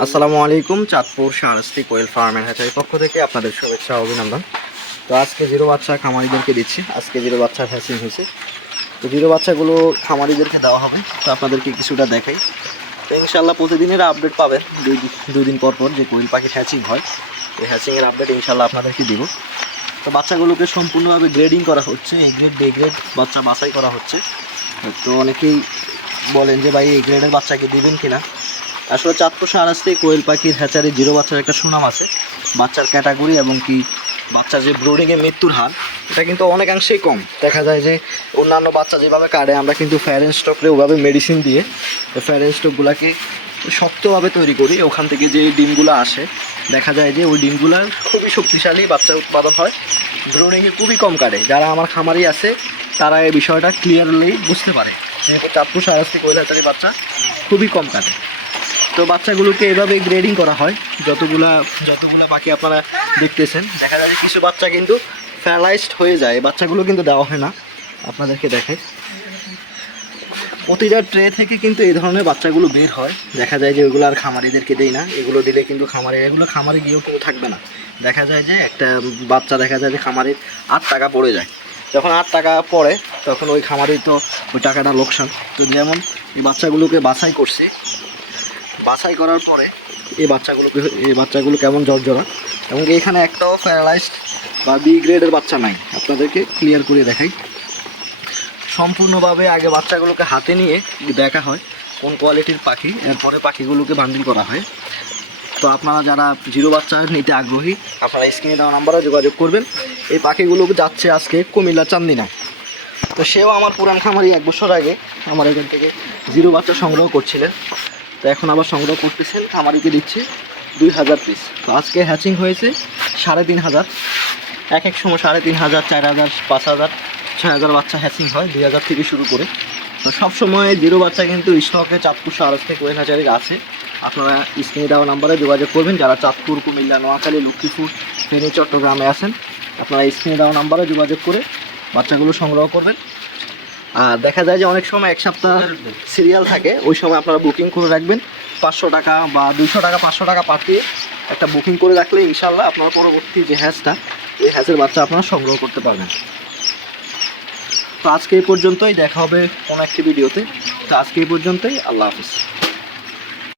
আসসালামু আলাইকুম, চাঁদপুর শাহরাস্তি কোয়েল ফার্মের হ্যাচারি পক্ষ থেকে আপনাদের শুভেচ্ছা অভিনন্দন। তো আজকে জিরো বাচ্চা খামারিদেরকে দিচ্ছি। আজকে জিরো বাচ্চা হ্যাচিং হয়েছে। তো জিরো বাচ্চাগুলো খামারিদেরকে দেওয়া হবে। তো আপনাদেরকে কিছুটা দেখাই। তো ইনশাল্লাহ প্রতিদিনের আপডেট পাবেন। দুই দি- দুই দিন পর পর যে কোয়েল পাখি হ্যাচিং হয়, এই হ্যাচিংয়ের আপডেট ইনশাল্লাহ আপনাদেরকে দিব। তো বাচ্চাগুলোকে সম্পূর্ণভাবে গ্রেডিং করা হচ্ছে। এই গ্রেড ডে গ্রেড বাচ্চা বাছাই করা হচ্ছে। তো অনেকেই বলেন যে, ভাই, এই গ্রেডের বাচ্চাকে দিবেন কিনা? আসলে চাঁদপুর সারাস্তে কোয়েল পাখির হ্যাচারি জিরো বাচ্চার একটা সুনাম আছে। বাচ্চার ক্যাটাগরি এবং কি বাচ্চার যে ব্রোডিংয়ে মৃত্যুর হার, এটা কিন্তু অনেকাংশেই কম। দেখা যায় যে অন্যান্য বাচ্চা যেভাবে কাটে, আমরা কিন্তু ফ্যারেন স্টকরে ওভাবে মেডিসিন দিয়ে ফ্যারেন স্টকগুলোকে শক্তভাবে তৈরি করি। ওখান থেকে যে ডিমগুলো আসে, দেখা যায় যে ওই ডিমগুলো খুবই শক্তিশালী বাচ্চা উৎপাদন হয়। ব্রোডিংয়ে খুবই কম কাটে। যারা আমার খামারি আছে, তারা এই বিষয়টা ক্লিয়ারলি বুঝতে পারে। চাঁদপুর সারাস্তি কোয়েল হ্যাচারি বাচ্চা খুবই কম কাটে। তো বাচ্চাগুলোকে এভাবে গ্রেডিং করা হয়, যতগুলা যতগুলা বাকি আপনারা দেখতেছেন, দেখা যায় কিছু বাচ্চা কিন্তু প্যারালাইজড হয়ে যায় বাচ্চাগুলো কিন্তু দেওয়া হয় না, আপনাদেরকে দেখে প্রতিটা ট্রে থেকে কিন্তু এই ধরনের বাচ্চাগুলো বের হয়, দেখা যায় যে ওগুলো আর খামারিদেরকে দেই না, এগুলো দিলে কিন্তু খামারে এগুলো খামারে গিয়েও কিন্তু থাকবে না। দেখা যায় যে একটা বাচ্চা দেখা যায় যে খামারের আট টাকা পড়ে যায়। যখন আট টাকা পড়ে, তখন ওই খামারের তো ওই টাকাটা লোকসান। তো যেমন এই বাচ্চাগুলোকে বাছাই করছে বাছাই করার পরে এই বাচ্চাগুলোকে, এই বাচ্চাগুলো কেমন জর্জরা? এবং এখানে একটাও প্যারালাইজড বা বি গ্রেডের বাচ্চা নাই। আপনাদেরকে ক্লিয়ার করে দেখাই। সম্পূর্ণভাবে আগে বাচ্চাগুলোকে হাতে নিয়ে দেখা হয় কোন কোয়ালিটির পাখি, এরপরে পাখিগুলোকে বান্ডিল করা হয়। তো আপনারা যারা জিরো বাচ্চা নিতে আগ্রহী, আপনারা স্ক্রিনে দেওয়া নাম্বারে যোগাযোগ করবেন। এই পাখিগুলো যাচ্ছে আজকে কুমিল্লা চান্দিনা। তো সেও আমার পুরান খামারি এক বছর আগে আমার এখান থেকে জিরো বাচ্চা সংগ্রহ করছিলেন। তো এখন আবার সংগ্রহ করতেছেন, খামারিকে দিচ্ছে দুই হাজার পিস তো আজকে হ্যাচিং হয়েছে সাড়ে তিন হাজার। এক এক সময় সাড়ে তিন হাজার, চার হাজার, পাঁচ হাজার, ছয় হাজার বাচ্চা হ্যাচিং হয় দুই হাজার থেকে শুরু করে। তো সবসময় জিরো বাচ্চা কিন্তু স্টকে চাঁদপুর সারস থেকে ওয়েল হাজারের আছে। আপনারা স্ক্রিনে দেওয়া নাম্বারে যোগাযোগ করবেন, যারা চাঁদপুর, কুমিল্লা, নোয়াখালী, লক্ষ্মীপুর, ফেনী, চট্টগ্রামে আছেন, আপনারা স্ক্রিনে দেওয়া নাম্বারে যোগাযোগ করে বাচ্চাগুলো সংগ্রহ করবেন। আর দেখা যায় যে অনেক সময় এক সপ্তাহ সিরিয়াল থাকে, ওই সময় আপনারা বুকিং করে রাখবেন। পাঁচশো টাকা বা দুশো টাকা, পাঁচশো টাকা পাঠিয়ে একটা বুকিং করে রাখলে ইনশাল্লাহ আপনার পরবর্তী যে হ্যাচটা এই হ্যাচের বাচ্চা আপনারা সংগ্রহ করতে পারবেন। তো আজকে এই পর্যন্তই, দেখা হবে কোনো একটি ভিডিওতে তো আজকে এই পর্যন্তই, আল্লাহ হাফিজ।